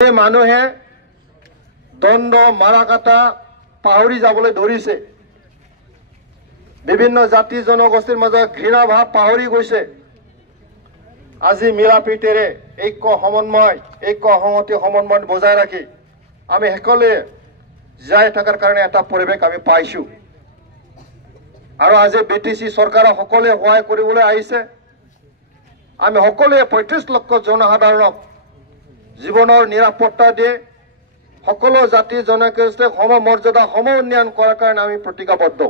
মানুহে দণ্ড মাৰাকাটা পাহৰি যাবলৈ ধৰিছে। বিভিন্ন জাতি জনগোষ্ঠীৰ মাজত ঘৃণা ভাৱ পাহৰি গৈছে। আজি মিলাপ্ৰীতিৰে ঐক্য সমন্বয় সংহতি সমন্বয় বজাই ৰাখি আমি সকলোৱে জীয়াই থকাৰ কাৰণে এটা পৰিৱেশ আমি পাইছো। আৰু আজি বিটিচি চৰকাৰে সকলোৱে সহায় কৰিবলৈ আহিছে। আমি সকলোৱে ৩৫ লক্ষ জনসাধাৰণক জীৱনৰ নিৰাপত্তা দিয়ে সকলো জাতি জনগোষ্ঠীক সমমৰ্যাদা সম উন্নয়ন কৰাৰ কাৰণে আমি প্ৰতিজ্ঞাবদ্ধ।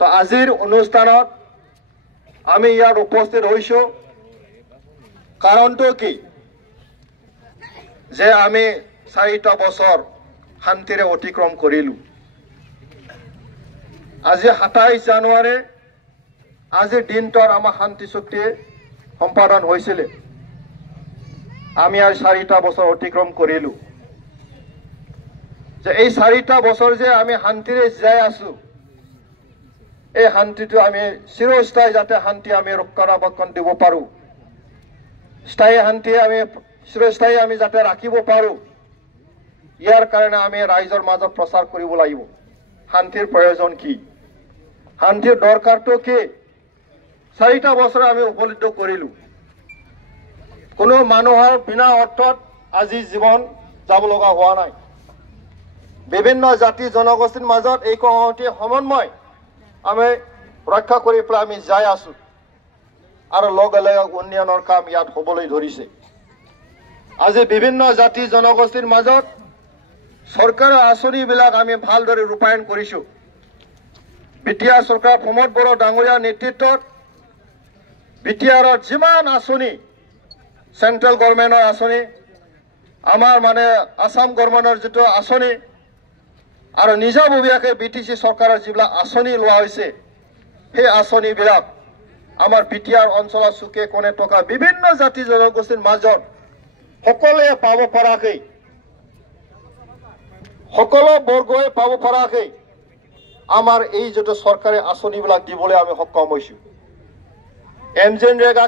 তো আজিৰ অনুষ্ঠানত আমি ইয়াত উপস্থিত হৈছো কাৰণটো কি যে আমি ৪টা বছৰ শান্তিৰে অতিক্ৰম কৰিলো। আজি ২৭ জানুৱাৰী আজিৰ দিনটোৰ আমাৰ শান্তি চুক্তি সম্পাদন হৈছিলে। আমি আর ৪টা বছর অতিক্রম করিলু। যে এই ৪টা বছর যে আমি শান্তিরে যাই আছো, এই শান্তিটো আমি চিরস্থায়ী যাতে শান্তি আমি রক্ষণাবেক্ষণ দিব পাৰো, স্থায়ী শান্তি আমি চিৰস্থায়ী আমি যাতে ৰাখিব পাৰো, ইয়াৰ কাৰণে আমি ৰাইজৰ মাজত প্ৰচাৰ কৰিব লাগিব। শান্তিৰ প্ৰয়োজন কি, শান্তিৰ দৰকাৰটো কি, ৪টা বছৰ আমি উপলব্ধ কৰিলো। কোনো মানুহৰ বিনা অৰ্থত আজি জীৱন যাব লগা হোৱা নাই। বিভিন্ন জাতি জনগোষ্ঠীৰ মাজত এই সংহতি সমন্বয় আমি ৰক্ষা কৰি পেলাই আমি যাই আছো। আৰু লগে লগে উন্নয়নৰ কাম ইয়াত হ'বলৈ ধৰিছে। আজি বিভিন্ন জাতি জনগোষ্ঠীৰ মাজত চৰকাৰৰ আঁচনিবিলাক আমি ভালদৰে ৰূপায়ণ কৰিছো। বিটিআৰ চৰকাৰ প্ৰমোদ বড়ো ডাঙৰীয়াৰ নেতৃত্বত বিটিআৰৰ যিমান আঁচনি, সেন্ট্ৰেল গভৰ্নমেন্টৰ আঁচনি, আমাৰ মানে আসাম গভৰ্নমেন্টৰ যেটো আঁচনি আৰ নিজাববীয়াকে বিটিসি সৰকাৰেৰ যিবিলাক আঁচনি লোৱা হৈছে, সেই আঁচনিবিলাক আমাৰ বিটিআৰ অঞ্চলত চুকে কোণে থকা বিভিন্ন জাতি জনগোষ্ঠীৰ মাজত সকলোৱে পাব পৰাকৈ, সকলো বৰ্গই পাব পৰাকৈ আমাৰ এই যেটো সৰকাৰেৰ আঁচনিবিলাক দিবলৈ আমি সক্ষম হৈছো। এমজেনৰেগা